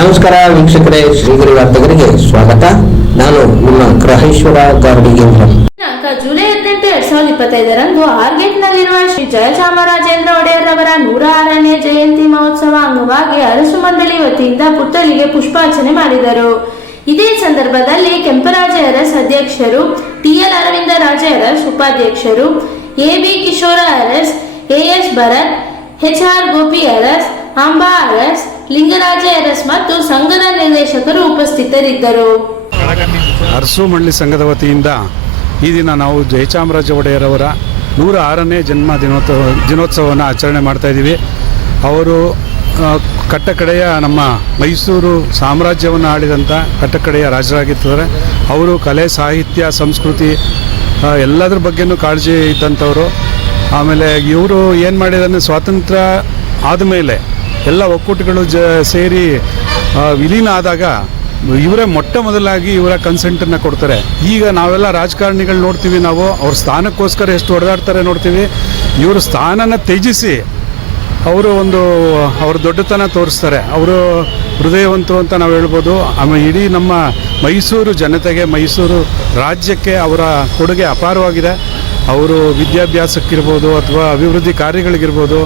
ನಮಸ್ಕಾರ ವೀಕ್ಷಕರೇ, ಶ್ರೀಗಿರಿ ವಾರ್ತೆಗರಿಗೆ ಸ್ವಾಗತ. ನಾನು ನಿಮ್ಮ ಗ್ರಹೇಶ್ವರ ಗಾರ್ಡಿಗೇಂದ್ರ ಜುಲೈ ಹದಿನೆಂಟು, ಎರಡ್ ಸಾವಿರದ ಇಪ್ಪತ್ತೈದರಂದು ಆರ್ಗೇಟ್ನಲ್ಲಿರುವ ಶ್ರೀ ಜಯಚಾಮರಾಜೇಂದ್ರ ಒಡೆಯರ್ ಅವರ ನೂರ ಆರನೇ ಜಯಂತಿ ಮಹೋತ್ಸವ ಅಂಗವಾಗಿ ಅರಸು ಮಂಡಳಿ ವತಿಯಿಂದ ಪುತ್ಥಳಿಗೆ ಪುಷ್ಪಾರ್ಚನೆ ಮಾಡಿದರು. ಇದೇ ಸಂದರ್ಭದಲ್ಲಿ ಕೆಂಪರಾಜ ಅರಸ್ ಅಧ್ಯಕ್ಷರು, ಟಿಎಲ್ ಅರವಿಂದ ರಾಜ ಅರಸ್ ಉಪಾಧ್ಯಕ್ಷರು A Kishora Aras, AS Bharath H R Gopi Aras, Amba Aras Lingaraja Aras ಮತ್ತು ಸಂಘದ ನಿರ್ದೇಶಕರು ಉಪಸ್ಥಿತರಿದ್ದರು. ಅರಸು ಮಳ್ಳಿ ಸಂಘದ ವತಿಯಿಂದ ಈ ದಿನ ನಾವು ಜಯಚಾಮರಾಜ ಒಡೆಯರವರ ನೂರ ಆರನೇ ಜನ್ಮ ದಿನೋತ್ಸವ, ದಿನೋತ್ಸವವನ್ನು ಆಚರಣೆ ಮಾಡ್ತಾ ಇದ್ದೀವಿ. ಅವರು ಕಟ್ಟಕಡೆಯ ನಮ್ಮ ಮೈಸೂರು ಸಾಮ್ರಾಜ್ಯವನ್ನು ಆಡಿದಂಥ ಕಟ್ಟಕಡೆಯ ರಾಜರಾಗಿರ್ತಾರೆ ಅವರು ಕಲೆ, ಸಾಹಿತ್ಯ, ಸಂಸ್ಕೃತಿ ಎಲ್ಲದರ ಎಲ್ಲದ್ರ ಬಗ್ಗೆನೂ ಕಾಳಜಿ ಇದ್ದಂಥವರು. ಆಮೇಲೆ ಇವರು ಏನು ಮಾಡಿದಾರೆ ಸ್ವಾತಂತ್ರ್ಯ ಆದಮೇಲೆ ಎಲ್ಲ ಒಕ್ಕೂಟಗಳು ಜ ಸೇರಿ ವಿಲೀನ ಆದಾಗ ಇವರೇ ಮೊಟ್ಟ ಮೊದಲಾಗಿ ಇವರ ಕನ್ಸೆಂಟನ್ನು ಕೊಡ್ತಾರೆ. ಈಗ ನಾವೆಲ್ಲ ರಾಜಕಾರಣಿಗಳು ನೋಡ್ತೀವಿ ನಾವು, ಅವ್ರ ಸ್ಥಾನಕ್ಕೋಸ್ಕರ ಎಷ್ಟು ಹೊಡೆದಾಡ್ತಾರೆ ನೋಡ್ತೀವಿ. ಇವರು ಸ್ಥಾನನ ತ್ಯಜಿಸಿ ಅವರು ಒಂದು, ಅವ್ರ ದೊಡ್ಡತನ ತೋರಿಸ್ತಾರೆ. ಅವರು ಹೃದಯವಂತರು ಅಂತ ನಾವು ಹೇಳ್ಬೋದು. ಆಮೇಲೆ ಇಡೀ ನಮ್ಮ ಮೈಸೂರು ಜನತೆಗೆ, ಮೈಸೂರು ರಾಜ್ಯಕ್ಕೆ ಅವರ ಕೊಡುಗೆ ಅಪಾರವಾಗಿದೆ. ಅವರು ವಿದ್ಯಾಭ್ಯಾಸಕ್ಕಿರ್ಬೋದು ಅಥವಾ ಅಭಿವೃದ್ಧಿ ಕಾರ್ಯಗಳಿಗಿರ್ಬೋದು.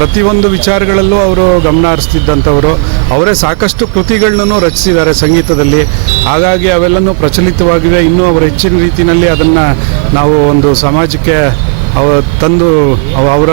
ಪ್ರತಿಯೊಂದು ವಿಚಾರಗಳಲ್ಲೂ ಅವರು ಗಮನ ಹರಿಸ್ತಿದ್ದಂಥವರು. ಅವರೇ ಸಾಕಷ್ಟು ಕೃತಿಗಳನ್ನೂ ರಚಿಸಿದ್ದಾರೆ ಸಂಗೀತದಲ್ಲಿ. ಹಾಗಾಗಿ ಅವೆಲ್ಲನೂ ಪ್ರಚಲಿತವಾಗಿವೆ. ಇನ್ನೂ ಅವರು ಹೆಚ್ಚಿನ ರೀತಿಯಲ್ಲಿ ಅದನ್ನು ನಾವು ಒಂದು ಸಮಾಜಕ್ಕೆ ಅವ ತಂದು ಅವ- ಅವರ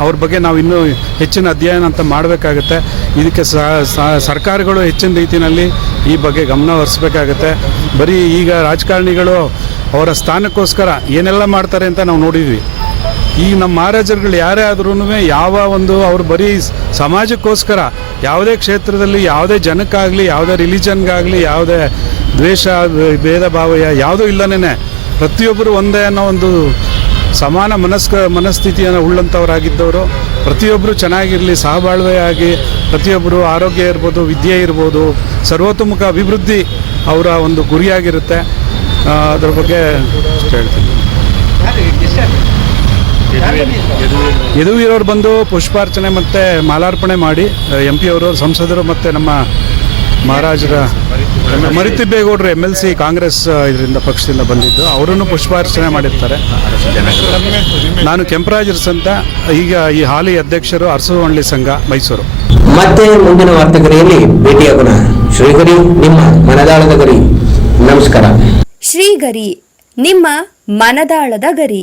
ಅವ್ರ ಬಗ್ಗೆ ನಾವು ಇನ್ನೂ ಹೆಚ್ಚಿನ ಅಧ್ಯಯನ ಅಂತ ಮಾಡಬೇಕಾಗತ್ತೆ. ಇದಕ್ಕೆ ಸರ್ಕಾರಗಳು ಹೆಚ್ಚಿನ ರೀತಿಯಲ್ಲಿ ಈ ಬಗ್ಗೆ ಗಮನ ಹರಿಸ್ಬೇಕಾಗತ್ತೆ. ಬರೀ ಈಗ ರಾಜಕಾರಣಿಗಳು ಅವರ ಸ್ಥಾನಕ್ಕೋಸ್ಕರ ಏನೆಲ್ಲ ಮಾಡ್ತಾರೆ ಅಂತ ನಾವು ನೋಡಿದ್ವಿ. ಈಗ ನಮ್ಮ ಮಹಾರಾಜರುಗಳು ಯಾರೇ ಆದ್ರೂ ಯಾವ ಒಂದು ಅವ್ರು ಬರೀ ಸಮಾಜಕ್ಕೋಸ್ಕರ ಯಾವುದೇ ಕ್ಷೇತ್ರದಲ್ಲಿ ಯಾವುದೇ ಜನಕ್ಕಾಗಲಿ ಯಾವುದೇ ರಿಲಿಜನ್ಗಾಗಲಿ ಯಾವುದೇ ದ್ವೇಷ ಭೇದ ಭಾವ ಯಾವುದೂ ಇಲ್ಲನೇ ಪ್ರತಿಯೊಬ್ಬರು ಒಂದೇ ಅನ್ನೋ ಒಂದು ಸಮಾನ ಮನಸ್ಕ ಮನಸ್ಥಿತಿಯನ್ನು ಉಳ್ಳಂಥವರಾಗಿದ್ದವರು. ಪ್ರತಿಯೊಬ್ಬರು ಚೆನ್ನಾಗಿರಲಿ ಸಹಬಾಳ್ವೆಯಾಗಿ ಪ್ರತಿಯೊಬ್ಬರು ಆರೋಗ್ಯ ಇರ್ಬೋದು ವಿದ್ಯೆ ಇರ್ಬೋದು ಸರ್ವತೋಮುಖ ಅಭಿವೃದ್ಧಿ ಅವರ ಒಂದು ಗುರಿಯಾಗಿರುತ್ತೆ. ಅದ್ರ ಬಗ್ಗೆ ಹೇಳ್ತೀನಿ. ಯದುವೀರವ್ರು ಬಂದು ಪುಷ್ಪಾರ್ಚನೆ ಮತ್ತು ಮಾಲಾರ್ಪಣೆ ಮಾಡಿ ಎಂ ಪಿ ಅವರು ಸಂಸದರು ಮತ್ತು ನಮ್ಮ ಮಹಾರಾಜರ ಮರಿತಿಬ್ಬೇಗೌಡರು ಎಂ ಎಲ್ ಸಿ ಕಾಂಗ್ರೆಸ್ ಇದರಿಂದ ಪಕ್ಷದಿಂದ ಬಂದಿದ್ದು ಅವರನ್ನು ಪುಷ್ಪಾರ್ಚನೆ ಮಾಡಿರ್ತಾರೆ. ನಾನು ಕೆಂಪರಾಜರ್ಸ್ ಅಂತ ಈಗ ಈ ಹಾಲಿ ಅಧ್ಯಕ್ಷರು ಅರಸು ಮಂಡಳಿ ಸಂಘ ಮೈಸೂರು. ಮತ್ತೆ ಮುಂದಿನ ವಾರ್ತೆಗರಿಯಲ್ಲಿ ಭೇಟಿಯಾಗೋಣ ಶ್ರೀಗರಿ ನಿಮ್ಮ ಮನದಾಳದ ಗರಿ. ನಮಸ್ಕಾರ. ಶ್ರೀಗರಿ ನಿಮ್ಮ ಮನದಾಳದ ಗರಿ.